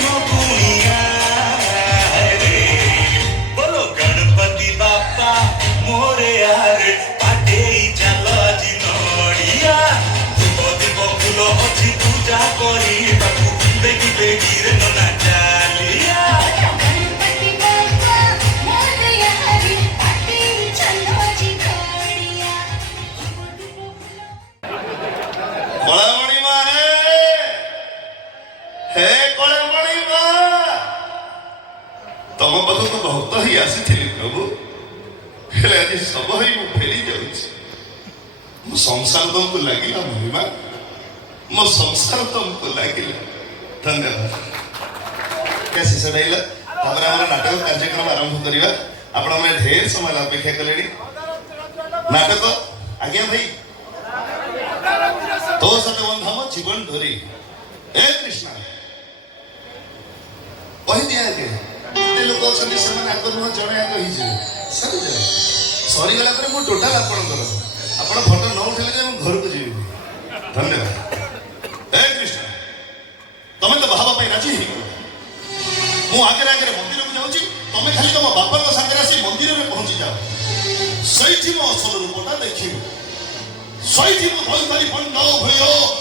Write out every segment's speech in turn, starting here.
No कुड़िया रे बोलो गणपति बापा मोरे यार पाटे चल जिनड़िया दुब दीप फूल अच्छी पूजा करी बापू बेगी बेगी रे नना चालिया गणपति बाप्पा मोरया रे पाटे चलो जिनड़िया कलामणि माँ हे कलामणि माँ तुम पाखक भक्त ही आसी प्रभु हेले आज सब ही मु फेरी जाऊँ मो संसार तुमको लगिला महिमा मो संसार तुमको लगिला धन्यवाद क्या शेष रहा तापर आम नाटक कार्यक्रम आरंभ करवा आपण मैंने ढेर समय अपेक्षा कले नाटक आज्ञा भाई तो सत बंधम जीवन धरी ए कृष्णा कही दिया के लोक अच्छा से आग नुह जड़े आग हो सरीगला मो टोटाल आपण फोटो न उठे घर को जी धन्यवाद ए कृष्ण तुम तो बाबा राजी मु आगे आगे मंदिर को जाऊँ तुम खाली तुम बापा सागर आसी मंदिर में पहुंची जाओ सही मो असल रूपटा देख सही भई पारि पंड भय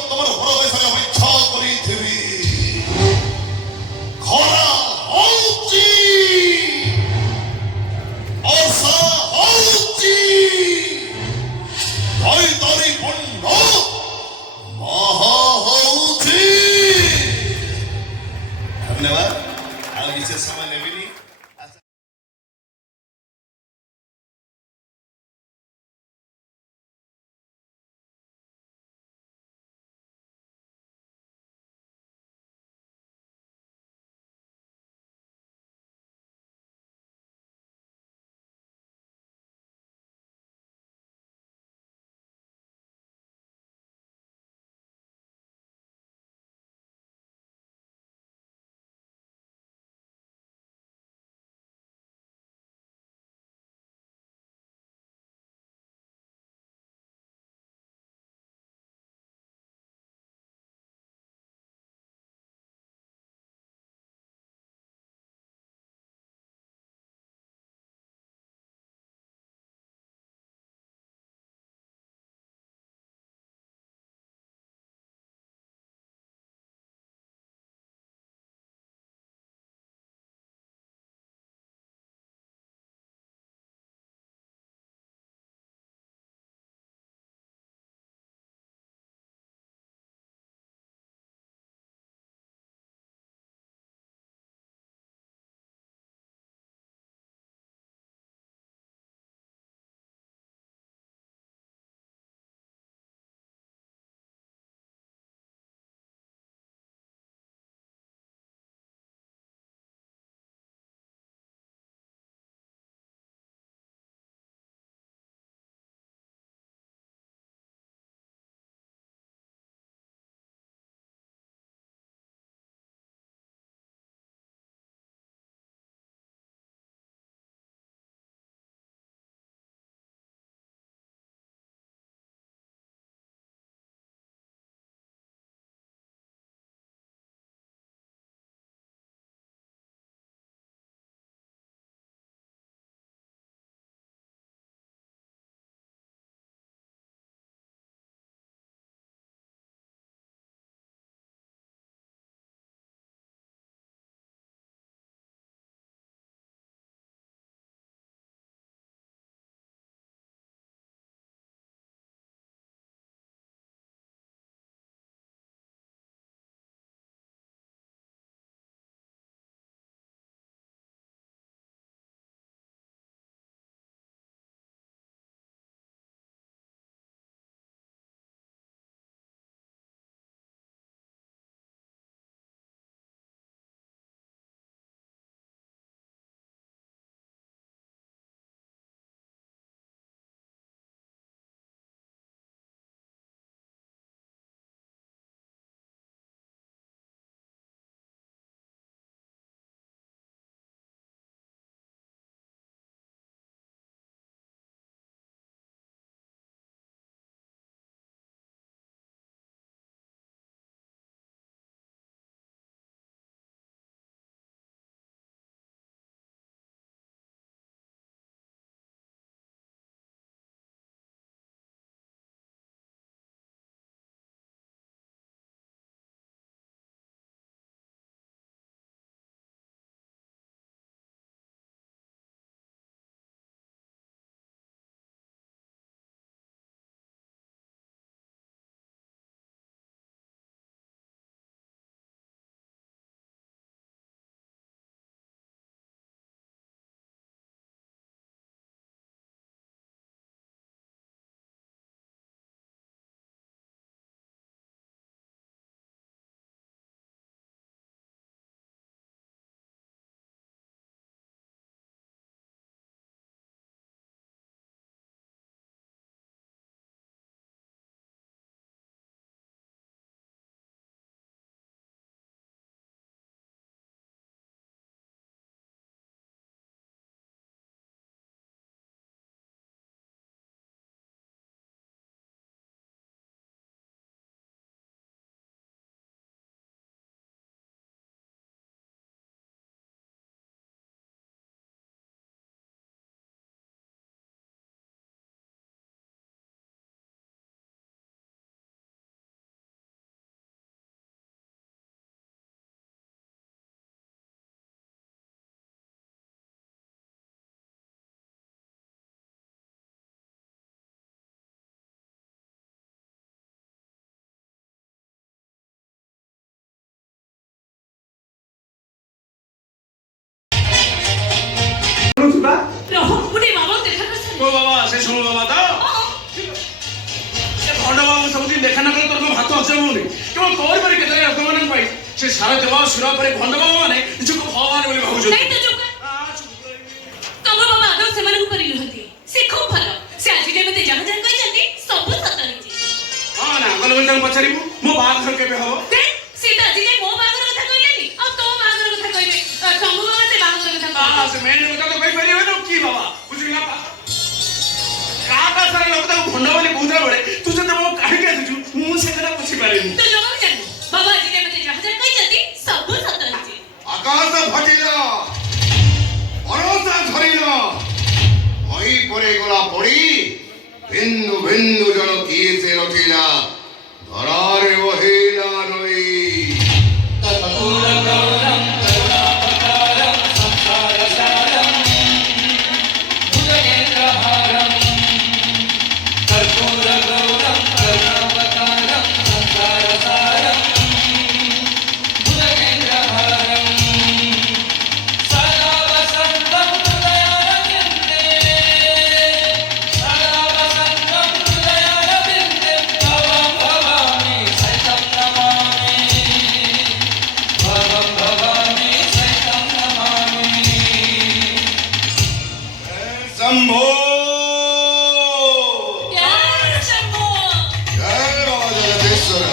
तुम बड़ बेसर इच्छा करी खरा होची आशा होची भई तारी पंड महा होची धन्यवाद आ विशेष समय नेबिनी। बाबा तो भंड बाबा सबुदिन देखा न कले तोर हाथ हजम होनी केवल कौर पर केतरे लोक मानन पाई से सारा देवा सुरा पर भंड बाबा माने निजको भगवान बोली भाबुछ नहीं तो चुप कमल बाबा आदौ से मन करी लहंती से खूब भलो से आज जे मते जहां जहां कहि जंती सब सत रही हां ना गल गल पछारिबु मो बाहागर केबे हो दे सीता जी ने मो बागर कथा कइलेनी अब तो बागर कथा कइबे कमल बाबा से बागर कथा हां से मेन कथा तो कहि परिबे न की बाबा बुझली ना काका सारे लोक तो भंड बोली बुझा बड़े तू जते मो काहे के आजु मु से कथा पुछि पारेनी तो जवाब जान बाबा जी ने मते जहां जहां कहि जंती सब सत रही आकाश फटिला मनसा धरिला मई परे गला पड़ी बिंदु बिंदु जल किए से रचिला धरारे वहिला नई शंभो यार शंभो जय बाबा जगदीश्वर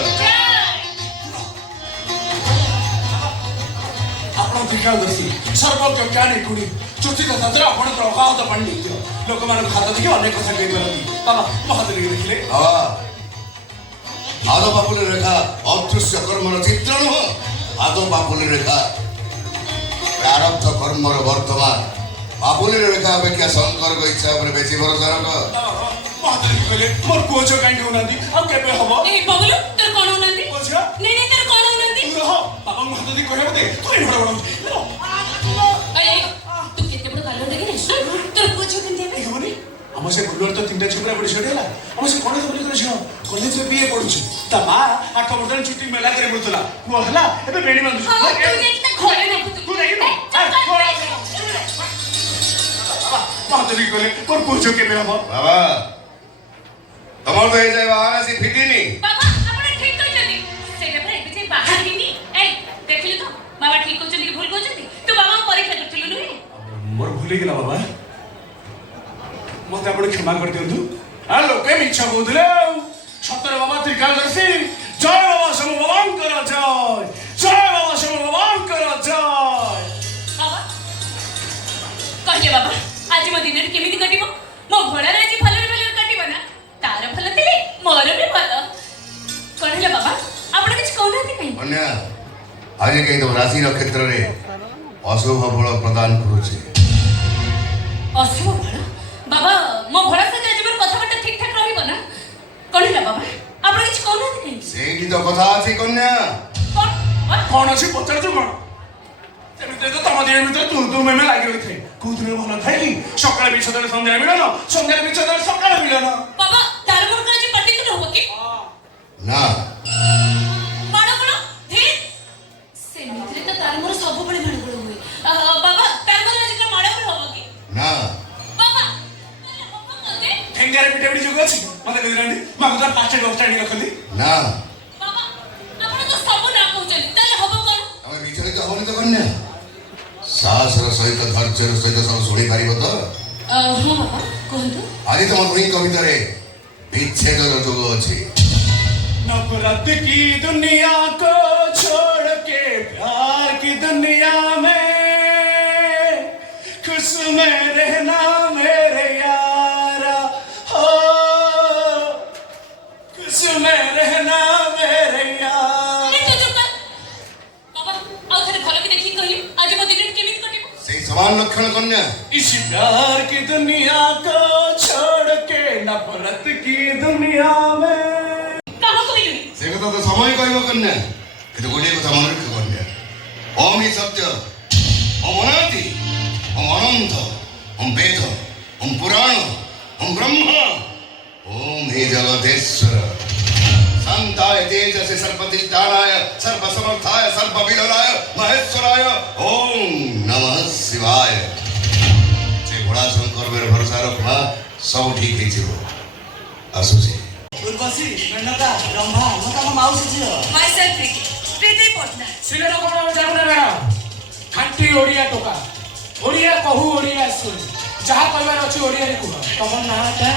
आपण भिक्षादर्शी सर्वज्ञ ज्ञानी गुणी चुटिका तत्र आपण प्रभावत पंडित लोक मान खाता देखि अनेक कथा कहि परती बाबा महादेव देखिले बाबा आदो बापुले रेखा अदृश्य कर्मर चित्रण हो आदो बापुले रेखा प्रारब्ध कर्मर वर्तमान बापुले रेखा अपेक्षा शंकर को इच्छा पर बेसी भरोसा रख महादेव कहले मोर कोच काई होनादी अब केबे हबो ए बबलू तोर कोन होनंदी कोच नहीं नहीं तोर कोन होनंदी तू रह बाबा महादेव कहले दे तू इन बड़ अरे तू केते बड़ कालो देखि नहीं तोर कोच केते बड़ हबनी हम से गुलर तो तीनटा छोकरा बड़ी छडेला हम से कोन बोली करे छियो कॉलेज में बीए पढुछु ता मा आठ बटन छुट्टी मेला करे बुतला वो हला एबे बेणी मानु हां तू जेकी त घरे न तू देखि न महादेव कहले मोर कोच केबे हबो बाबा तमर तो ए जाय बाहर आसी फिटिनी बाबा आपण ठीक कहचनी सेटा पर एबे जे बाहर हिनी ए देखिलु तो बाबा ठीक कहचनी कि भूल कहचनी तू बाबा परीक्षा करथिलु नुहे मोर भूली गेला बाबा मते आपण क्षमा कर दियंतु आ लोके मिच्छा बोदले सतर बाबा त्रिकालदर्शी जय बाबा शंभु भगवान कर जय बाबा शंभु भगवान कर जय बाबा कहले बाबा आज मो दिन केमिति कटिबो मो घोड़ा रे आज भलर भलर कटिबो ना तार भल तेरे मोर भी भल कहले बाबा आपण किछ कहनाती नहीं अन्य आज कहीं तो राशि क्षेत्र रे अशुभ फल प्रदान करुचे अशुभ भल बाबा मो घोड़ा से आज मोर कथा बटा ठीक ठाक रहिबो ना कहले बाबा आपण किछ कहनाती नहीं सेठी तो कथा अछि कन्या कोन कौन अछि पचार जो कोन तेमिते तो तम दिए मित्र तू में लागि रही थे कुदरे भल थाइली सकाळ बिछदर संध्या मिलन संध्या बिछदर सकाळ मिलन बाबा तार मोर का आज पर्टिकुलर होबो की ना माड़ बोलो धीरे से मित्र तो तार मोर सब बड़े माड़ बोलो हुए बाबा तार मोर आज का माड़ बोलो होबो की ना बाबा कहले होबो कदे ठेंगारे पिटे पिटे जुग अछि मते कहिरांडी मागुदार पाछे गोस्टाणी रखली ना बाबा आपण तो सब ना कहउचनी ताले होबो कोन तमे विचलित होनी तो कन्या साहसर सहित धैर्यर सहित सब शुणी पारिब तो हां बाबा कहंतु आज तुम दुई कविता रे विच्छेद जोग अछि नफरत की दुनिया को छोड़ के प्यार की दुनिया में खुश में रहना मेरे यारा हो खुश में रहना मेरे यार ए तो चुप कर बाबा आउ थरे भलो की देखि कहली आज मो दिन केमिति कटिबो से समान लक्षण कन्या इस प्यार की दुनिया को छोड़ के नफरत की दुनिया में कहां कहली से कथा तो समय कहब कन्या किंतु गोटे कथा मन रख कन्या ओम ही सत्य ओम अनादि ओम अनंत ओम वेद ओम पुराण ओम ब्रह्म ओम हे जगदेश्वर शांताय तेजसे सर्वधिष्ठानाय सर्वसमर्थाय सर्वविललाय महेश्वराय ओम नमः शिवाय से घोड़ा शंकर मेरे भरोसा रखवा सब ठीक हो आसुचे उर्वशी मेनका ब्रह्मा मका माउसी झियो माइसेल्फ प्रीति पटनायक सिलेर कोन जामुना मैडम खांटी ओडिया टोका ओडिया कहू ओडिया सुन जहा कहबार अछि ओडिया रे कुह तमन नाटा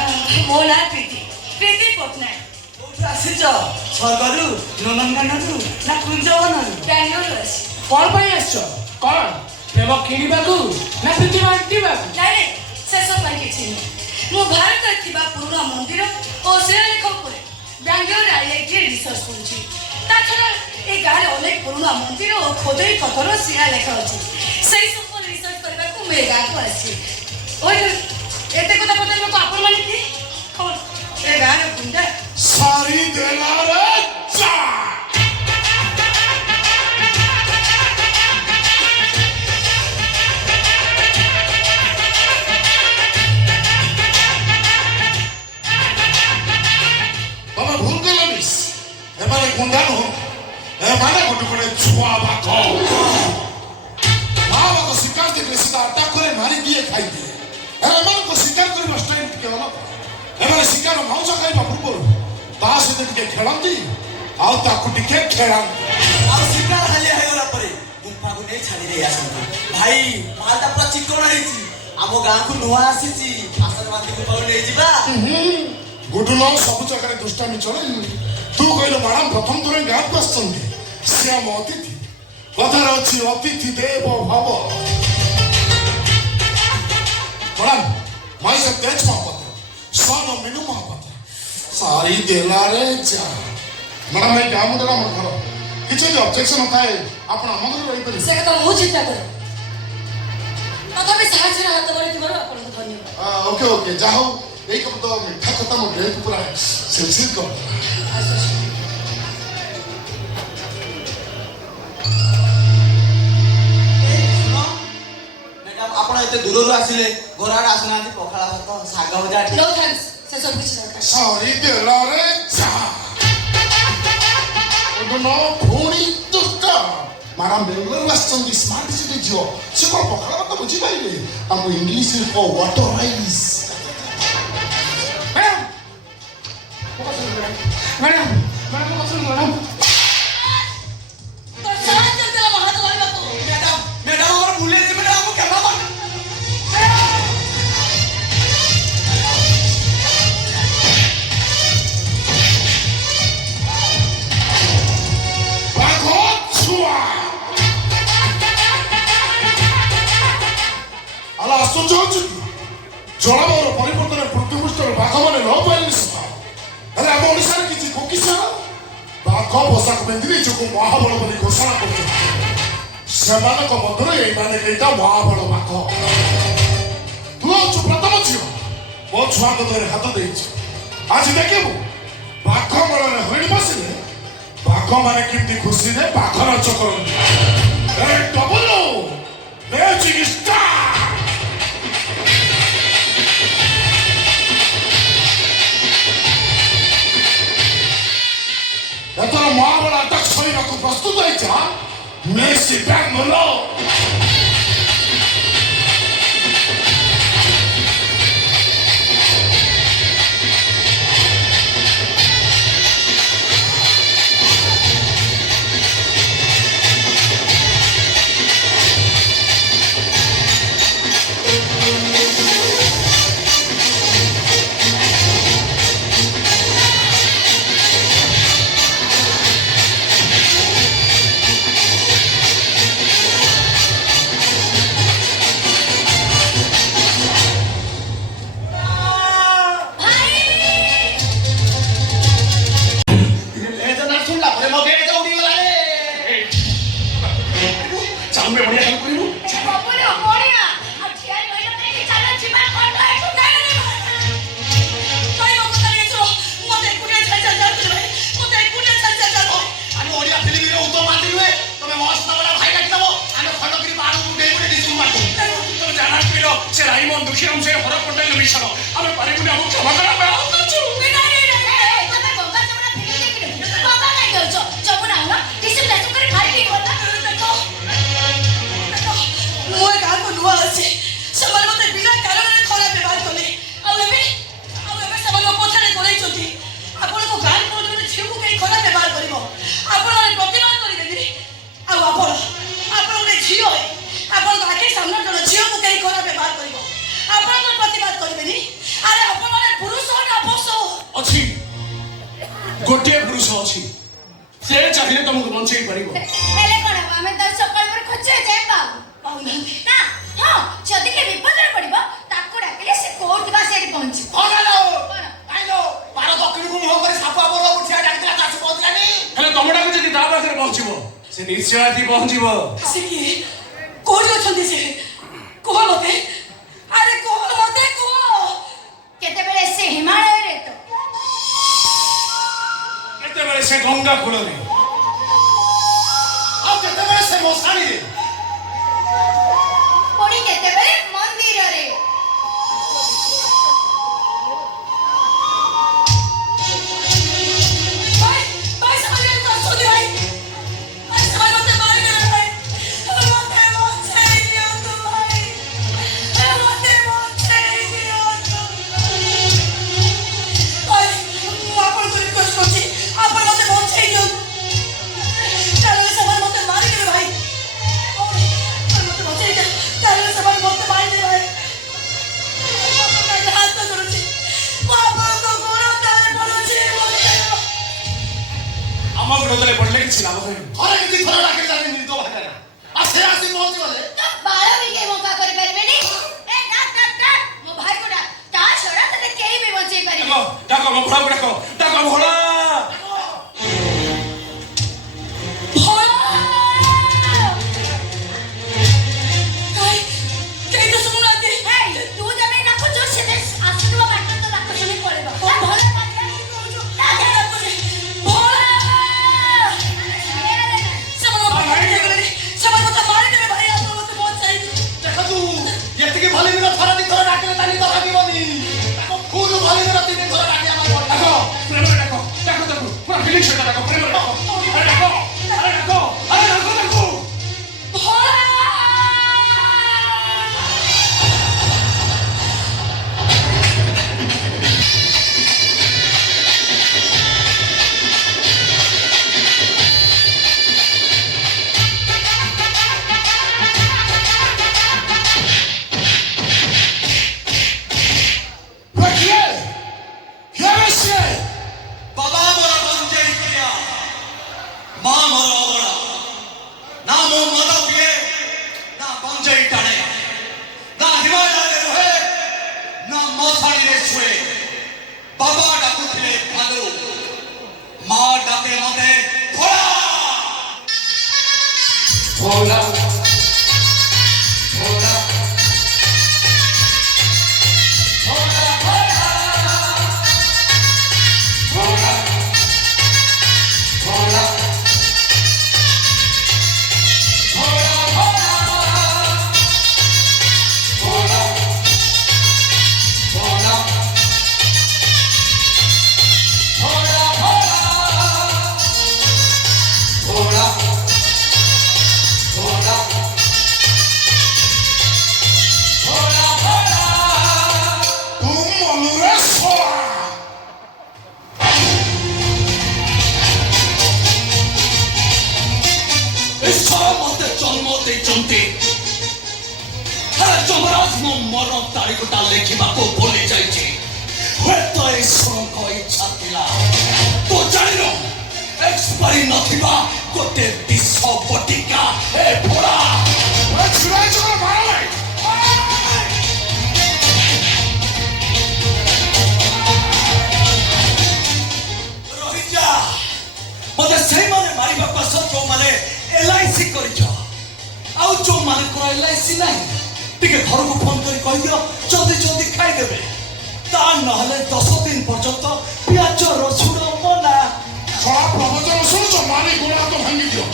मो ना प्रीति पटनायक कोठु आसिछ स्वर्गरु नंदनकाननरु ना कुंजवनरु बेंगलोर अछि कोन पई आछो कोन प्रेम किनिबाकू ना प्रीति बांटिबाकू ନାଇଁ ଶେଷ ପାଇଁ କିଛି ନୁହେଁ ମୁଁ ଭାରତରେ ଥିବା ପୁରୁଣା ମନ୍ଦିର ଓ ଶିଳାଲେଖ ଉପରେ ବାଙ୍ଗାଲୋର ଆଇଆଇଟିରେ ରିସର୍ଚ୍ଚ କରୁଛି ତା ଛଡ଼ା ଏ ଗାଁରେ ଅନେକ ପୁରୁଣା ମନ୍ଦିର ଓ ଖୋଦେଇ ପଥର ଶିଳାଲେଖ ଅଛି ସେଇ ସବୁ ରିସର୍ଚ୍ଚ କରିବାକୁ ମୁଁ ଏ ଗାଁକୁ ଆସିଛି ଏତେ କଥା ପଚାରିବାକୁ ଆପଣମାନେ କିଏ କ'ଣ ଏ ଗାଁର ଗୁଣ୍ଡା सारी देलारे चा तमे भूल गलो मिस एमाने गुंडा नो एमाने गोटे छुआ बाक माँ बाक शिकार देखले सीधा अटैक करे मारी दिए खाई दिए एमाने को शिकार करबा स्टाइल के अलग एमाने शिकार मांस खाइबा पूर्व ता सहित टिके खेलंती आउ ताकु टिके खेलांती ଆଉ ଶିକାର ହାଲିଆ ହେଇଗଲା ପରେ ଗୁମ୍ଫାକୁ ନେଇ ଛାଡ଼ି ଦେଇ ଆସନ୍ତୁ ଭାଇ ମାଲଟା ପୁରା ଚିକଣ ହେଇଛି ଆମ ଗାଁକୁ ନୂଆ ଆସିଛି ଆସନ ବାନ୍ଧି ଗୁମ୍ଫାକୁ ନେଇଯିବା गुडु नो सब जगह दुष्टामी चले तू कहलो मैडम प्रथम थोड़े गाँव को आसछन्ती से हम अतिथि कथार अछि अतिथि देव भव मैडम माय से तेज महापात्र सन मिनु महापात्र सारी देलारे जा मैडम मैं गाँव मुंडा मन घर किछ जे ऑब्जेक्शन थाए आपण हम घर रही परिस ସେ କଥା ମୁଁ ଚିନ୍ତା କରେ ତଥାପି ସାହାଯ୍ୟରେ ହାତ ବଢ଼େଇଥିବାରୁ ଆପଣଙ୍କୁ ଧନ୍ୟବାଦ ओके ओके जाओ एक तो मिठा कथा मो ड्रेस पूरा सेल्सियस कर ମ୍ୟାଡାମ ଆପଣ ଏତେ ଦୂରରୁ ଆସିଲେ ଘର ଆଡେ ଆସୁନାହାନ୍ତି ପଖାଳ ଭାତ ଶାଗ ଭଜା नो थैंक्स ସେ ସବୁ କିଛି ଦରକାର सारी देलारे जा ओडनो भूणी दुष्ट मैडम बेंगलोर आसछन्ती स्मार्ट सिटी जियो से को पखला तो बुझी पाइले हम इंग्लिश को water rice madam madam madam ତ ସାହାଯ୍ୟ ଦେଲା ମୋ ହାତ ଧରିବାକୁ ମ୍ୟାଡାମ ମ୍ୟାଡାମ ଆମର ଭୁଲ ହେଇଛି ମ୍ୟାଡାମ ଆମକୁ କ୍ଷମା କର बागो छुआ अला सोचोच जलवायु परिवर्तन पृथ्वीपृष्ठर बाघ माने न पाइले सता अरे हम ओडिसा रे किछि कोकिसा बाघ पोशाक पिंधि निजको महाबल बोली घोषणा करते सेमानक मध्यरे एई माने केइटा महाबल बाघ तू हूँ प्रथम झील मो छुआ धरे हाथ देछि आज देखिबु बाघ मଳରେ ହଇଣି ବସିଲେ बाघ माने किंती खुशी रे बाघ नाच करନ୍ତି ए डबल मैजिक स्टार एतर महाबल अटक सहिବାକୁ प्रस्तुत ହେଇଛ मेसी बेंगलो चांबे बढ़िया काम करिबु ବାବୁରେ ବଢିଆ ଆଉ ଠିଆ ରହିଲା ନାହିଁ ଚାଲ ଯିବା କଣ ଏଠୁ କହିବାକୁ ଚାଲିଛୁ ମୋତେ ଏକୁଟିଆ ଛାଡ଼ି ଯାଉଛୁ ଭାଇ ମୋତେ ଏକୁଟିଆ ଛାଡ଼ି ଯାଉଛୁ ଆମେ ଓଡ଼ିଆ ଫିଲ୍ମରେ ଉତ୍ତମ ମାତି ହୁଏ ତମେ ମସ୍ତ ବଡ ଭାଇ ଡାକିଦବ ଆମେ ଖଣ୍ଡଗିରି ପାହାଡ଼କୁ ଉଠେଇ ଉଠେଇ ଡିସ୍କୁ ମାରୁ ତମେ ଜାଣା କିଲ ସେ ରାଇମନ ଦୁଖିରାମ ସେ ହର ପଣ୍ଡାଇଲ ମିଶନ ଆମେ ପାରିବୁନି ଆମକୁ କ୍ଷମା କର ଆମେ ଆଉଛୁ ତମେ ଗଙ୍ଗା ଯମୁନା ଫିଲ୍ମ ଦେଖିନି ଗଙ୍ଗା କାଇଁ ଯାଉଛ ଯମୁନା ନା କିଛି ପ୍ଲେସ କରି ଭାରି ଠିକ କଥା ମୁଁ ଏ ଗାଁକୁ ନୂଆ ଅଛି ସେମାନେ ମୋତେ ବିନା କାରଣରେ ଖରାପ ବ୍ୟବହାର କଲେ ଆଉ ଏବେ ସେ ଚାହିଁଲେ ତମକୁ ବଞ୍ଚେଇ ପାରିବ। ହେଲେ କଣ ହବ? ଆମେ 10 ସକାଳ ପରେ ଖୋଜିବା ଯାଏ ପାଉନାହାନ୍ତି ନା। ହଁ, ଯଦି କିଏ ବିପଦରେ ପଡିବ ତାକୁ ଡାକିଲେ ସେ କୋଉଠି ବା ସେଇଠି ପହଞ୍ଚିବ। ହେଲେ ତମଟାକୁ ଯଦି ତା ପାଖରେ ପହଞ୍ଚିବ ସେ ନିଶ୍ଚୟ ଆଜି ପହଞ୍ଚିବ। ସେ କିଏ? କୋଉଠି ଅଛନ୍ତି ସେ? କୁହ ମତେ, ଆରେ କୁହ ମତେ, କୁହ। କେତେବେଳେ ସେ ହିମାଳୟରେ ତ କେତେବେଳେ ସେ ଗଙ୍ଗା କୂଳରେ, ଆଉ କେତେବେଳେ ସେ ମଶାଣିରେ, ପୁଣି କେତେବେଳେ ମନ୍ଦିରରେ। ଭାଇ, ଭାଇ ସେମାନେ ଅଛନ୍ତି ଭାଇ। ଭାଇ ସେମାନେ ମତେ ମାରିଦେବେ ଭାଇ। ମତେ ବଞ୍ଚେଇ ଦିଅନ୍ତୁ ଭାଇ। ମତେ ବଞ୍ଚେଇ ଦିଅନ୍ତୁ। ଭାଇ, ମୁଁ ଆପଣଙ୍କୁ ରିକ୍ୱେଷ୍ଟ କରୁଛି, ଆପଣ ମତେ ବଞ୍ଚେଇ ଦିଅନ୍ତୁ। କାରଣ ସେମାନେ ମତେ ମାରିଦେବେ ଭାଇ। ମତେ ବଞ୍ଚେଇ ଦିଅ, କାରଣ ସେମାନେ ମତେ ମାରିଦେବେ ଭାଇ। ଆପଣଙ୍କ ହାତ ଧରୁଛି, ମୁଁ ଆପଣଙ୍କ ଗୋଡ଼ ତଳେ ପଡୁଛି। ଆମ ବିରୋଧରେ ପଡ଼ିଲେ କିଛି ଲାଭ ନାହିଁ। ଥରେ କିଛି ଥର ଡାକିଲେ ଜାଣି ନିଦ ଭାଗେ ନା। ଆଉ ସେ ଆସି ପହଞ୍ଚିଗଲେ ତ ବାଳ ବି କେହି ମୋକା କରିପାରିବେନି। ଏ ଡାକ ମୋ ଭାଇକୁ ଡାକ। ତା ଛଡା ତତେ କେହି ବି ବଞ୍ଚେଇ ପାରିବେନି। ଡାକ ମୋ ଘୋଡ଼ାକୁ ଡାକ, ଡାକ ଘୋଡ଼ା। କେହି ତ ଶୁଣୁନାହାନ୍ତି। ହେଇ, ତୁ ଯେବେ ଡାକୁଛୁ ସେ ଆସୁଥିବା ବାଟରେ ତ ଡାକ ଶୁଣି ପଳେଇବ। ଭଲ ଡାକିବାକୁ କହୁଛୁ। ଡାକ। ସେମାନେ ମତେ ମାରିଦେବେ ଭାଇ। ଆପଣ ମତେ ବଞ୍ଚାଇ ଦିଅନ୍ତୁ। ଦେଖନ୍ତୁ ଯେତିକି ଭଲି ଦିନ ଥରେ ଦି ଥର ଡାକିଲେ ତା ନିଦ ଭାଙ୍ଗିବନି। ତାକୁ ଫୁଲ ଭଲି ଦିନ 3 ଥର ଡାକିବା ପାଇଁ ପଡ଼ିବ। ଡାକ ପ୍ରେମରେ ଡାକ, ଡାକ ତାକୁ ପୁରା ଫିଲିଙ୍ଗ ସହିତ ଡାକ, ପ୍ରେମରେ ଡାକ। ଆରେ ଡାକ, ଆରେ ଡାକ, ଆରେ ଡାକ ତାକୁ। ବାବା ମୋର ବଞ୍ଚେଇ କରିବା, ମା ମୋର ଅବଳା। ନା ମୁଁ ମଦ ପିଏ, ନା ବଞ୍ଚେଇ ଟାଣେ, ନା ହିମାଳୟରେ ରୁହେ, ନା ମଶାଣିରେ ଶୁଏ। ବାବା ଡାକୁଥିଲେ ଭାଲୁ, ମା ଡାକେ ମତେ ଘୋଡ଼ା। ଘୋଡ଼ା, ଘୋଡ଼ା, ঈশ্বর মতে জন্ম ଦେଇଛନ୍ତି। ହେଲେ ଯମରାଜ ମୋ ମରଣ ତାରିଖଟା ଲେଖିବାକୁ ଭୁଲି ଯାଇଛି। ହୁଏତ ଈଶ୍ୱରଙ୍କ ଇଚ୍ଛା ଥିଲା। ତୁ ଜାଣିନୁ ଏକ୍ସପାରି ନଥିବା ଗୋଟେ ବିଷ ବଟିକା ଏ ଭୋଳା। ରହିଯା। ମତେ ସେଇମାନେ ମାରିବାକୁ ଆସ ଯୋଉମାନେ LIC କରିଛ। ଆଉ ଯୋଉମାନଙ୍କର LIC ନାହିଁ ଟିକେ ଘରକୁ ଫୋନ କରି କହିଦିଅ, ଜଲ୍ଦି ଜଲ୍ଦି ଖାଇଦେବେ। ତା ନହେଲେ 10 ଦିନ ପର୍ଯ୍ୟନ୍ତ ପିଆଜ ରସୁଣ ମନା। ଶଳା ପ୍ରବଚନ ଶୁଣୁଛ, ମାରି ଗୋଡ଼ ହାତ ଭାଙ୍ଗି ଦିଅ।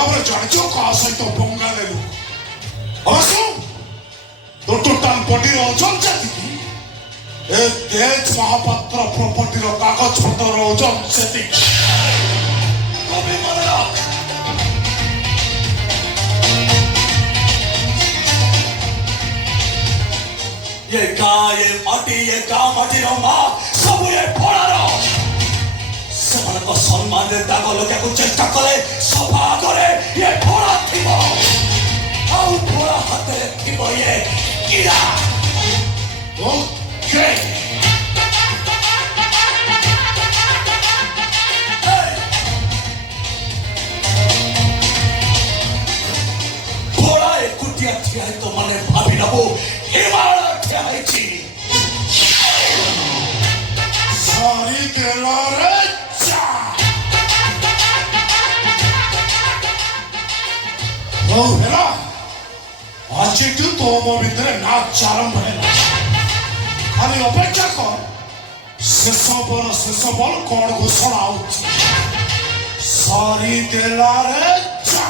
ଭାବରେ ଜାଣିଛ କାହା ସହିତ ପଙ୍ଗା ନେଲୁ? ଅବଶ୍ୟ ତୋ ଟୋଟାଲ ବଡିର ଓଜନ ଯେତିକି ଏ ତେଜ ମହାପାତ୍ର ପ୍ରପର୍ଟିର କାଗଜ ପତ୍ରର ଓଜନ ସେତିକି। কবি মনে রাখ ये गाँ माटीर माँ सब ये भड़ार से सम्मान दाग लगे चेष्टा कले सफा करे ये भड़ा थी आउ भड़ा हाथ थी ये कीड़ा ओके भड़ा एकुटिया ठिया तो माने भाभी नबो हिमालय ठिया है सारी तेलारे चा ओ हेला आज तू तो मो भीतर नाच आरंभ है खाली अपेक्षा कर शेष बल कौन घोषणा सारी तेलारे चा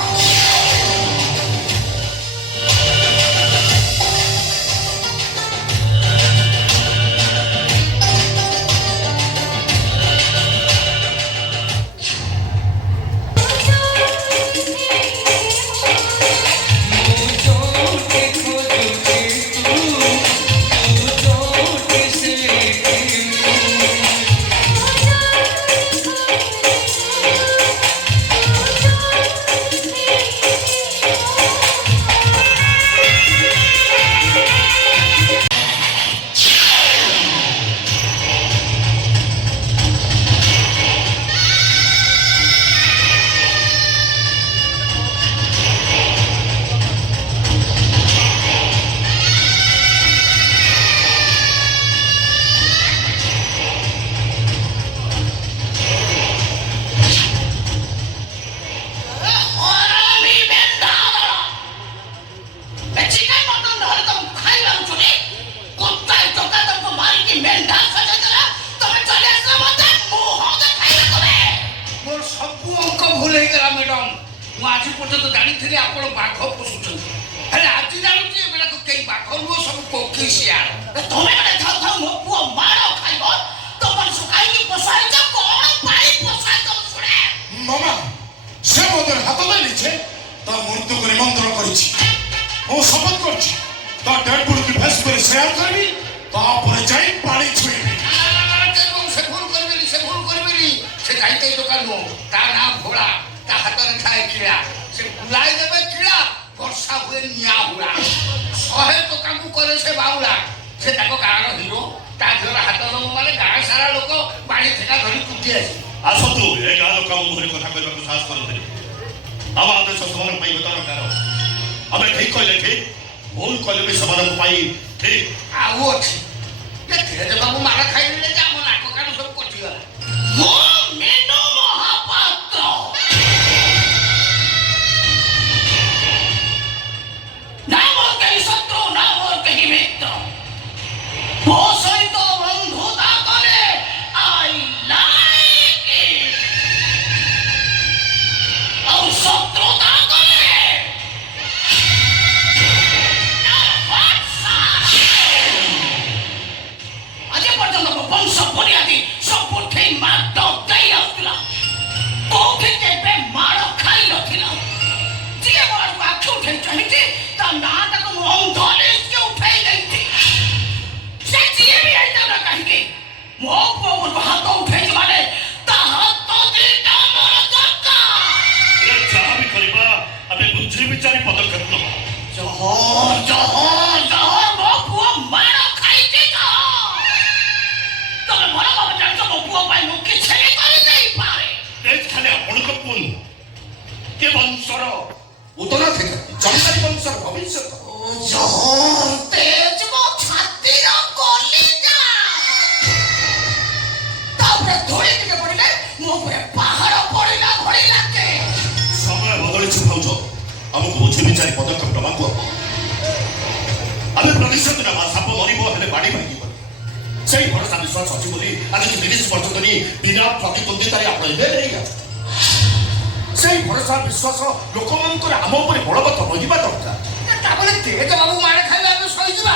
ସେଇ ଭରସା ବିଶ୍ୱାସ ଲୋକମାନଙ୍କର ଆମ ଉପରେ ବଳବତ୍ତର ରହିବା ଦରକାର। ତାପରେ ତେଜ ବାବୁ ମାଡ଼ ଖାଇଲେ ଆମେ ସହିଯିବା।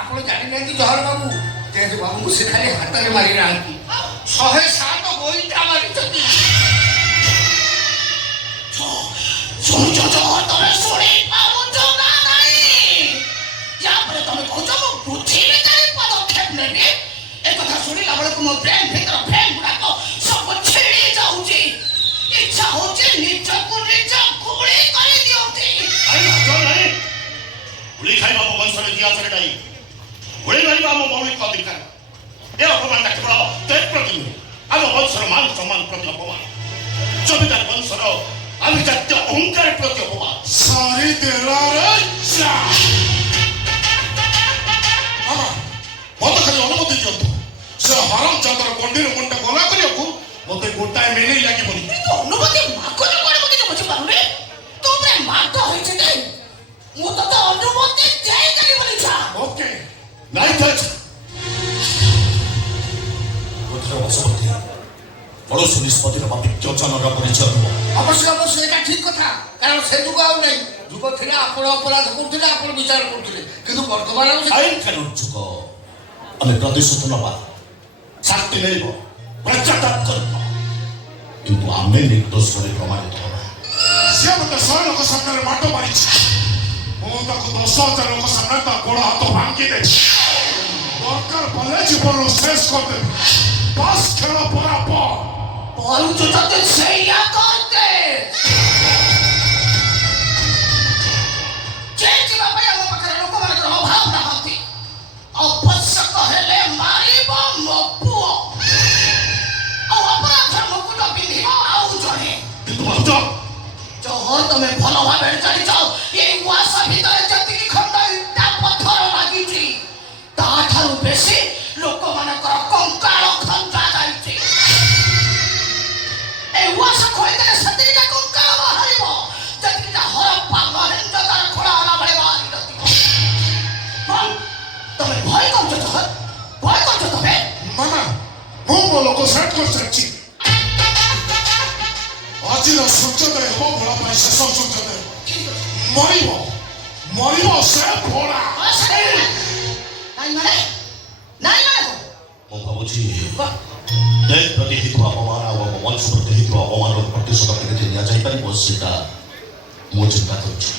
ଆପଣ ଜାଣିନାହାନ୍ତି ଜହର ବାବୁ, ତେଜ ବାବୁଙ୍କୁ ସେ ଖାଲି ହାତରେ ମାରି ନାହାନ୍ତି, 107 ଗୋଇଠା ମାରିଛନ୍ତି। ଶୁଣୁଛ ଜହର, ତମେ ଶୁଣି ପାରୁଛ ନା ନାହିଁ? ଯାପରେ ତମେ କହୁଛ ମୁଁ ପୃଥିବୀ ତଳେ ପଦକ୍ଷେପ ନେବି, ଏକଥା ଶୁଣିଲା ବେଳକୁ ମୋ ବ୍ରେନ୍ ଭିତର ଫ୍ରେମ୍ ଗୁଡାକ ସବୁ ଛିଡ଼ି ଯାଉଛି। ଇଚ୍ଛା ହଉଛି ନିଜକୁ ନିଜ ଗୁଳି କରି ଦିଅନ୍ତି। ଗୁଳି ଖାଇବା ଆମ ବଂଶର ଇତିହାସରେ ନାହିଁ। ଗୁଳି ମାରିବା ଆମ ମୌଳିକ ଅଧିକାର। ଏ ଅପମାନଟା କେବଳ ଦେଶ ପ୍ରତି ନୁହେଁ, ଆମ ବଂଶର ମାନ ସମ୍ମାନ ପ୍ରତି ଅପମାନ, ଜମିଦାର ବଂଶର ଆଭିଜାତ୍ୟ ଅହଙ୍କାର ପ୍ରତି ଅପମାନ। ସାରି ଦେଲାରେ ମାମା ମତେ ଖାଲି ଅନୁମତି ଦିଅନ୍ତୁ, ସେ ହରମ ଚାନ୍ଦର ଗଣ୍ଡିର ମୁଣ୍ଡ ଗଲା କରିବାକୁ ମତେ ଗୋଟାଏ ମିନିଟ୍ ଲାଗିବନି। ଅନୁମତି ମାଗୁଛ କଣ ମୁଁ କିଛି ବୁଝିପାରୁନି। ତୁ ପୁରା ମାଦ ହୋଇଛି କି? ମୁଁ ତତେ ଅନୁମତି ଦେଇପାରିବିନି। ଛା ଓକେ ନାଇଁ ତେଜ, ଗୋତ୍ର ବଶବର୍ତ୍ତୀ ପଡ଼ୋଶୀ ନିଷ୍ପତ୍ତି ନେବା ବିଜ୍ଞଜନର ପରିଚୟ ଦେବ। ଅବଶ୍ୟ ଏଟା ଠିକ କଥା, କାରଣ ସେ ଯୁଗ ଆଉ ନାହିଁ। ଯୁଗ ଥିଲା ଆପଣ ଅପରାଧ କରୁଥିଲେ, ଆପଣ ବିଚାର କରୁଥିଲେ, କିନ୍ତୁ ବର୍ତ୍ତମାନ ଆଇନ କାନୁନ ଯୁଗ। ଆମେ ପ୍ରତିଶୋଧ ନେବା, ଶାସ୍ତି ମିଳିବ, ପଶ୍ଚାତାପ କରିବ, କିନ୍ତୁ ଆମେ ନିର୍ଦ୍ଦୋଷ ବୋଲି ପ୍ରମାଣିତ ହେବା। ସିଏ ମତେ 100 ଲୋକ ସାମ୍ନାରେ ମାଡ଼ ମାରିଛି, ମୁଁ ତାକୁ 10,000 ଲୋକ ସାମ୍ନାରେ ତା ଗୋଡ଼ ହାତ ଭାଙ୍ଗି ଦେବି। ଦରକାର ପଡ଼ିଲେ ଜୀବନରୁ ଶେଷ କରିଦେବି। ବାସ୍ ଖେଳ ପରାପର। କରୁଛ ତତେ ସେଇଆ କରିଦେ। ଯେ ଯିବା ପାଇଁ ଆମ ପାଖରେ ଲୋକମାନଙ୍କର ଅଭାବ ନାହାନ୍ତି। ଆବଶ୍ୟକ ହେଲେ ମାରିବ ମୋ ପୁଅ, ଆଉ ଅପରାଧର ମୁକୁଟ ପିନ୍ଧିବ ଆଉ ଜଣେ। କିନ୍ତୁ ଭାବୁଛ ଜହର, ତମେ ଭଲ ଭାବରେ ଜାଣିଛ ଏଇ ଉଆସ ଭିତରେ ଯେତିକି ଖଣ୍ଡ ଇଟା ପଥର ଲାଗିଛି, ତାଠାରୁ ବେଶୀ ଲୋକମାନଙ୍କର କଙ୍କାଳ ଖଞ୍ଜା ଯାଇଛି। এই উয়াসা খোলিদেলে সেতিকিটা কঙ্কাল বাহারিব, যেতিকিটা হরপ্পা মহেঞ্জোদারো খোলা হলা ভଳି বাহারি নথিব। ତମେ ଭୟ କରୁଛ ଜହର? ଭୟ କରୁଛ ତମେ? ମାମା ମୁଁ ମୋ ଲୋକ ସେଟ୍ କରିସାରିଛି। ଆଜିର ସୂର୍ଯ୍ୟୋଦୟ ହେବ ଭୋଳା ପାଇଁ ଶେଷ ସୂର୍ଯ୍ୟୋଦୟ। ମରିବ ମରିବ ସେ ଭୋଳା। ନାଇଁ ମାନେ ମୁଁ ଭାବୁଛି ଦେଶ ପ୍ରତି ହେଇଥିବା ଅପମାନ ଆଉ ଆମ ବଂଶ ପ୍ରତି ହେଇଥିବା ଅପମାନର ପ୍ରତିଶୋଧ କେମିତି ନିଆଯାଇପାରିବ ସେଟା ମୁଁ ଚିନ୍ତା କରୁଛି।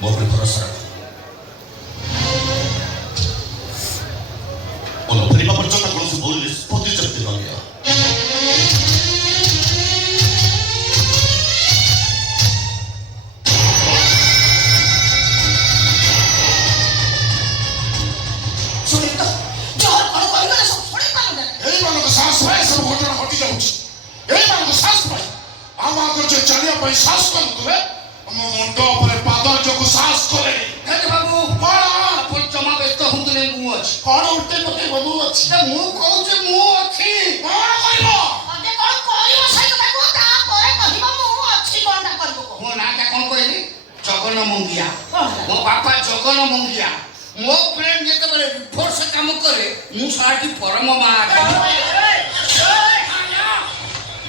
ମୋ ଉପରେ ଭରସା ରଖ। ମୋ ନ ଫେରିବା ପର୍ଯ୍ୟନ୍ତ କୌଣସି ଭୁଲ ନିଷ୍ପତ୍ତି ଯେମିତି ନ ନିଅ। ଏଇମାନଙ୍କ ସାହସ ପାଇଁ ସବୁ ଘଟଣା ଘଟି ଯାଉଛି। ଏଇମାନଙ୍କ ସାହସ ପାଇଁ ଆମ ଆଗରୁ ଯେ ଚାଲିବା ପାଇଁ ସାହସ କରୁଥିଲେ, ଆମ ମୁଣ୍ଡ ଉପରେ ପାଦ ଯୋଗୁଁ ସାହସ କଲେଣି। ବାବୁ କଣ ଆପଣ ଜମା ବ୍ୟସ୍ତ ହୁଅନ୍ତୁନି, ମୁଁ ଅଛି। କଣ ଉଠେଇ ପକେଇ ବଧୁ ଅଛି? ମୁଁ କହୁଛି ମୁଁ ଅଛି। କଣ କହିବ? ଅଜେ କଣ କହିବ ସେଇ କଥା କୁହ, ତାପରେ କହିବ ମୁଁ ଅଛି। କଣଟା କରିବ କୁହ? ମୋ ନାଁଟା କଣ କହିଲି? ଜଗନ ମଙ୍ଗିଆ। ମୋ ବାପା ଜଗନ ମଙ୍ଗିଆ। ମୋ ବ୍ରେନ୍ ଯେତେବେଳେ ରିଭର୍ସ କାମ କରେ, ମୁଁ ସାଠି ପରମ ମା।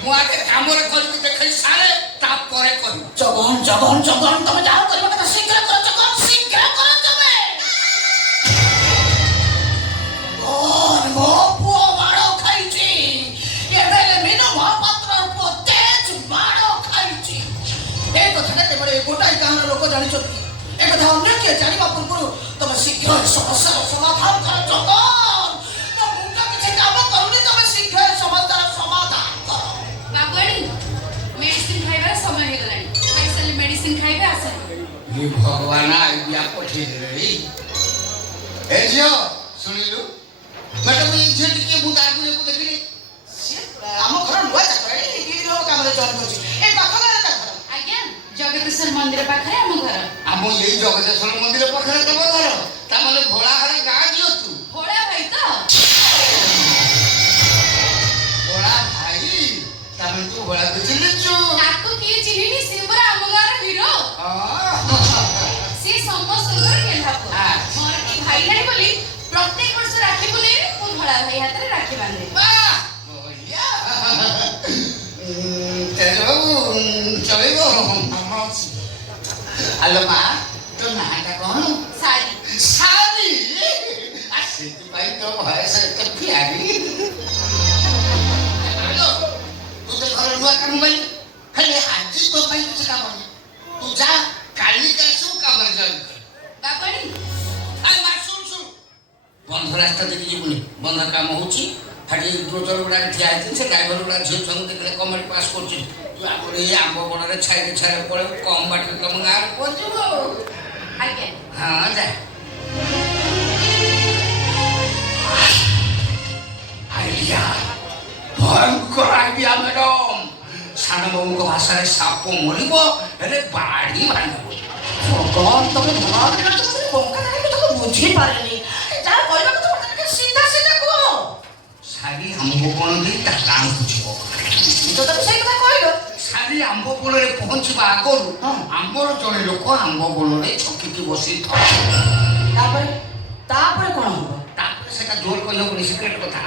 ମୁଁ ଆଗେ କାମରେ କରିକି ଦେଖେଇ ସାରେ, ତାପରେ କହିବି। ଜଗନ ଜଗନ ଜଗନ, ତମେ ଯାହା କରିବ କଥା ଶୀଘ୍ର କର। ଜଗନ ଶୀଘ୍ର କର ତମେ। ମୋ ପୁଅ ମାଡ଼ ଖାଇଛି। ଏବେ ମିନୁ ମହାପାତ୍ରର ପୁଅ ତେଜ ମାଡ଼ ଖାଇଛି। ଏ କଥାଟା କେବଳ ଗୋଟାଏ ଗାଁର ଲୋକ ଜାଣିଛନ୍ତି। ଏ କଥା ଅନ୍ୟ କିଏ ଜାଣିବା ପୂର୍ବରୁ ତମେ ଶୀଘ୍ର ଏ ସମସ୍ୟାର ସମାଧାନ କର। ଜଗନ, ମୋ ମୁଣ୍ଡ କିଛି କାମ କରୁନି, ତମେ ଶୀଘ୍ର ଏ ସମସ୍ୟାର ସମାଧାନ କର। ବାବୁଆଣୀ, ମେଡିସିନ ଖାଇବାର ସମୟ ହେଇଗଲାଣି। ଖାଇସାରିଲେ ମେଡିସିନ ଖାଇବେ, ଆସନ୍ତୁ। ଭଗବାନ ଆଇଡ଼ିଆ ପଠେଇଦେଲେ। ଏ ଝିଅ ଶୁଣିଲୁ, ମ୍ୟାଡାମ ଏଇ ଝିଅ ଟିକେ ମୁଁ ତାକୁ ଦେଖିଲି, ଆମ ଘର ନୂଆ ଚାକରାଣୀ, କାମରେ ଜଏନ୍ କରିଛି। ଏ ପାଖ ଘର। ଆଜ୍ଞା, ଜଗତେଶ୍ୱର ମନ୍ଦିର ପାଖରେ ଆମ ଘର। ଆମ ଏଇ ଜଗତେଶ୍ୱର ମନ୍ଦିର ପାଖରେ ତମ ଘର? ତାମାନେ ଭୋଳା ଘର ଗାଁ ଦିଅନ୍ତୁ। ଭୋଳା ଭାଇ ତ? ଭୋଳା ଭାଇ? ତାମାନେ ତୁ ଭୋଳାକୁ ଚିହ୍ନିଛୁ? ତାକୁ କିଏ ଚିହ୍ନିନି? ସେ ପରା ଆମ ଗାଁର ହିରୋ। ସେ ସମସ୍ତଙ୍କର ଗେହ୍ଲା ପୁଅ। ମୋର କି ଭାଇ ନାହିଁ ବୋଲି ପ୍ରତ୍ୟେକ ବର୍ଷ ରାକ୍ଷୀ ପୂର୍ଣ୍ଣିମାରେ ମୁଁ ଭୋଳା ଭାଇ ହାତରେ ରାକ୍ଷୀ ବାନ୍ଧେ। ବଢିଆ। ଚଳିବ ମାମା ଅଛି ଆଲୋ ମା ତୋ ନାଁଟା କ'ଣ ଶାଢ଼ୀ ସାରି ସେଥିପାଇଁ ତୋ ଭୟସ ଏତେ ଫିଆରି ଆଲୋ ତୁ ତ ଘର ନୂଆ କାମ ପାଇଁ ହେଲେ ଆଜି ତୋ ପାଇଁ କିଛି କାମ ନାହିଁ ତୁ ଯା କାଲିକି ଆସିବୁ କାମରେ ଜଏନ୍ କର ବାବାଣୀ ଆରେ ମା ଶୁଣ ଶୁଣ ବନ୍ଧ ରାସ୍ତା ଦେଖି ଯିବୁନି ବନ୍ଧ କାମ ହଉଛି ଖାଲି ଡ୍ରୋଜର ଗୁଡାକ ଠିଆ ହେଇଛନ୍ତି ସେ ଡ୍ରାଇଭର ଗୁଡା ଝିଅ ଛୁଆଙ୍କୁ ଦେଖିଲେ କମେଣ୍ଟ ପାସ୍ କରୁଛି ତୁ ଆମର ଏଇ ଆମ୍ବ ବଣରେ ଛାଇରେ ଛାଇରେ ପଳେଇବୁ କମ ବାଟରେ ତମ ଗାଁରେ ପହଞ୍ଚିବୁ ଆଜ୍ଞା ହଁ ଯା ଆଇଡିଆ ଭୟଙ୍କର ଆଇଡିଆ ମ୍ୟାଡମ ସାନ ବାବୁଙ୍କ ଭାଷାରେ ସାପ ମରିବ ହେଲେ ବାଢି ଭାଙ୍ଗିବ ଭଗବାନ ତମେ ଧଳାରେ ବଙ୍କା ନାହିଁ ତମେ ବୁଝିପାରେନି ଯାହା କହିବା କଥା ମୋତେ ଟିକେ ସିଧା ସିଧା କୁହ ସାରି ଆମ୍ବ ବଣ ଦେଇ ତା ଗାଁ ବୁଝିବ ତ ତମେ ସେଇ କଥା କହିଲ ସାରି ଆମ୍ବ ବଣରେ ପହଞ୍ଚିବା ଆଗରୁ ଆମର ଜଣେ ଲୋକ ଆମ୍ବ ବଣରେ ଛକିକି ବସି ତାପରେ ତାପରେ କ'ଣ ହବ ତାପରେ ସେଟା ଜୋର କହିହବନି ସିକ୍ରେଟ କଥା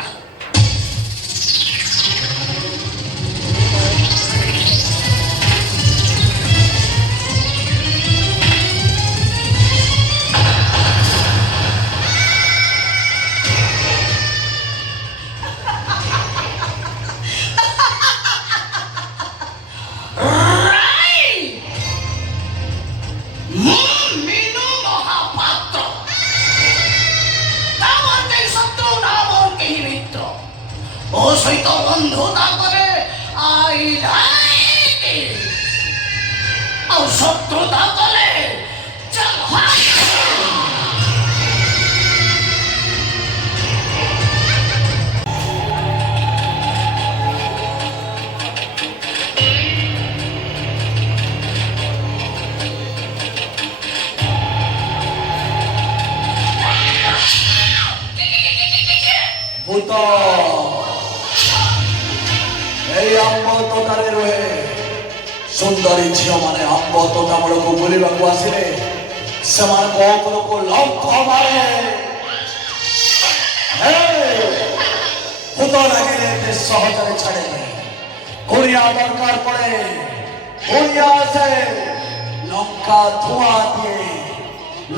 ମିନୁ ମହାପାତ୍ର ତାମର କେହି ଶତ୍ରୁ ନାମର କେହି ମିତ୍ର ମୋ ସହିତ ବନ୍ଧୁତା କରେ ଆଇ ଲାଇକ୍ ଆଉ ଶତ୍ରୁତା କଲେ ଚାଲ ଭୂତ ଏଇ ଆମ୍ବ ତୋଟାରେ ରୁହେ ସୁନ୍ଦରୀ ଝିଅମାନେ ଆମ୍ବ ତୋଟା ମୂଳକୁ ବୁଲିବାକୁ ଆସିଲେ ସେମାନଙ୍କ ଉପରକୁ ଲମ୍ଫ ମାରେ ଭୂତ ଲାଗିଲେ ଏତେ ସହଜରେ ଛାଡ଼େନି କୁଣିଆ ଦରକାର ପଡ଼େ କୁଣିଆ ଆସେ ଲଙ୍କା ଧୂଆଁ ଦିଏ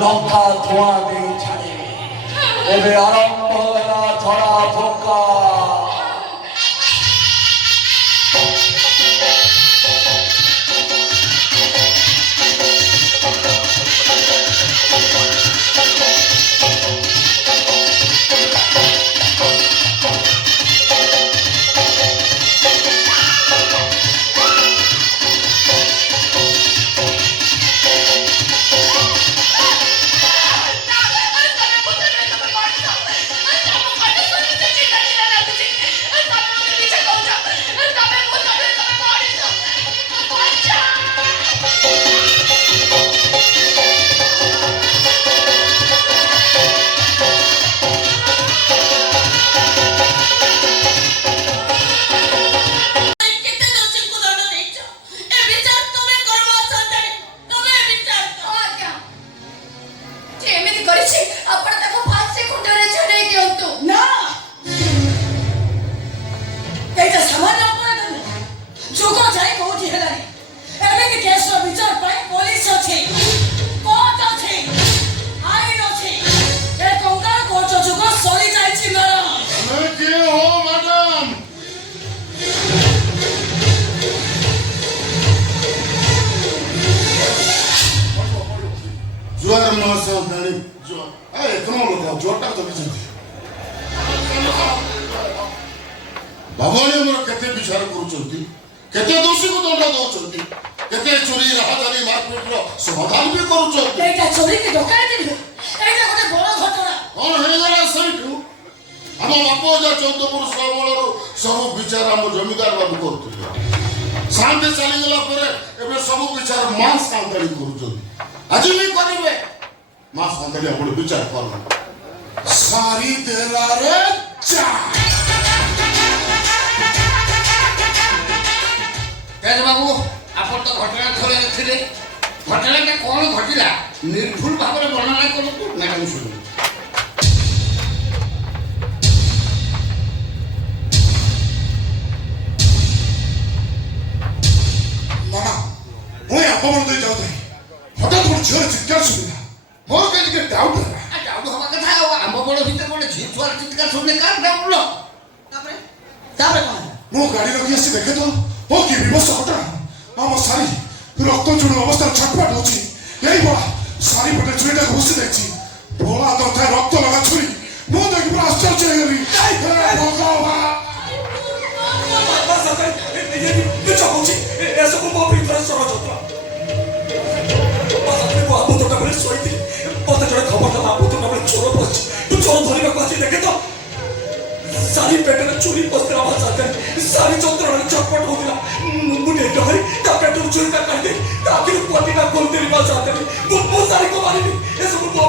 ଲଙ୍କା ଧୂଆଁ ଦେଇ ଛାଡ଼େ ଏବେ ଆରମ୍ଭ ହେଲା ଝଡ଼ା ଫୁଙ୍କା ଭଗବାନ ଆମର କେତେ ବିଚାର କରୁଛନ୍ତି କେତେ ଦୋଷୀକୁ ଦଣ୍ଡ ଦଉଛନ୍ତି କେତେ ଚୋରି ରାହାଜାରୀ ମାରପିଟର ସମାଧାନ ବି କରୁଛନ୍ତି ଏଇଟା ଚୋରି କି ଡକାୟତି ଏଇଟା ଗୋଟେ ବଡ଼ ଘଟଣା କ'ଣ ହେଇଗଲା ସେଇଠୁ ଆମ ବାପ ଅଜା 14 ପୁରୁଷ ଅମଳରୁ ସବୁ ବିଚାର ଆମ ଜମିଦାର ବାବୁ କରୁଥିଲେ ଶାନ୍ତି ଚାଲିଗଲା ପରେ ଏବେ ସବୁ ବିଚାର ମା ସାନ୍ତାଳୀ କରୁଛନ୍ତି ଆଜି ବି କରିବେ ମା ସାନ୍ତାଳୀ ଆପଣ ବିଚାର କର ସାରି ଦେଲାରେ ଚା ବାବୁ ଆପଣ ତ ଘଟଣା ଥରେ ଥିଲେ ଘଟଣାଟା କ'ଣ ଘଟିଲା ନିର୍ଭୁଲ ଭାବରେ ବର୍ଣ୍ଣନା କରନ୍ତୁ ମ୍ୟାଡାମ ଶୁଣନ୍ତୁ ମ୍ୟାଡ଼ାମ ଛୁଆର ଚିତ୍କାର ଶୁଣିଲେ କାହା ଡାକୁଲ ତାପରେ ତାପରେ କଣ ହେଲା? ମୁଁ ଗାଡି ରଖି ଆସି ଦେଖେ ତ ଓ କି ବିଭତ୍ସ ଘଟଣା ଆମ ଶାରୀ ରକ୍ତ ଚୁଡୁ ଅବସ୍ଥାରେ ଛଟପଟ ହଉଛି ଏଇ ବଳା ଶାରୀ ପଟେ ଛୁରୀଟାକୁ ଘୁଷି ଦେଇଛି ଭୋଳା ତଥା ରକ୍ତ ଲଗା ଛୁରୀ ମୁଁ ଦେଖି ପୁରା ଆଶ୍ଚର୍ଯ୍ୟ ହେଇଗଲି ହେ ଭଗବାନ ମିଛ କହୁଛି ଏସବୁ ମୋ ଭିତରେ ଷଡ଼ଯନ୍ତ୍ର ମୁଁ ଆବୁତଟା ବେଳେ ଶୋଇଥିଲି ମତେ ଜଣେ ଖବର ଦେଲା ଆବୁତଟା ବେଳେ ଚୋର ପଶିଛି ତୁ ଚୋର ଧରିବାକୁ ଆସି ଦେଖେ ତ ଶାରୀ ପେଟରେ ଚୁରି ପଶିଥିଲା ମୋ ସାଥରେ ଶାରୀ ଯନ୍ତ୍ରଣାରେ ଛଟପଟ ହଉଥିଲା ମୁଁ ଡେରି କରି ତା ପେଟରୁ ଚୁରିଟା କାଢିଦେଲି ତା ଆଖିରୁ ପଟିଟା ଖୋଲିଦେଲି ମୋ ସାଥରେ ମୁଁ ଶାରୀକୁ ମାରିଲି ଏସବୁ ମୋ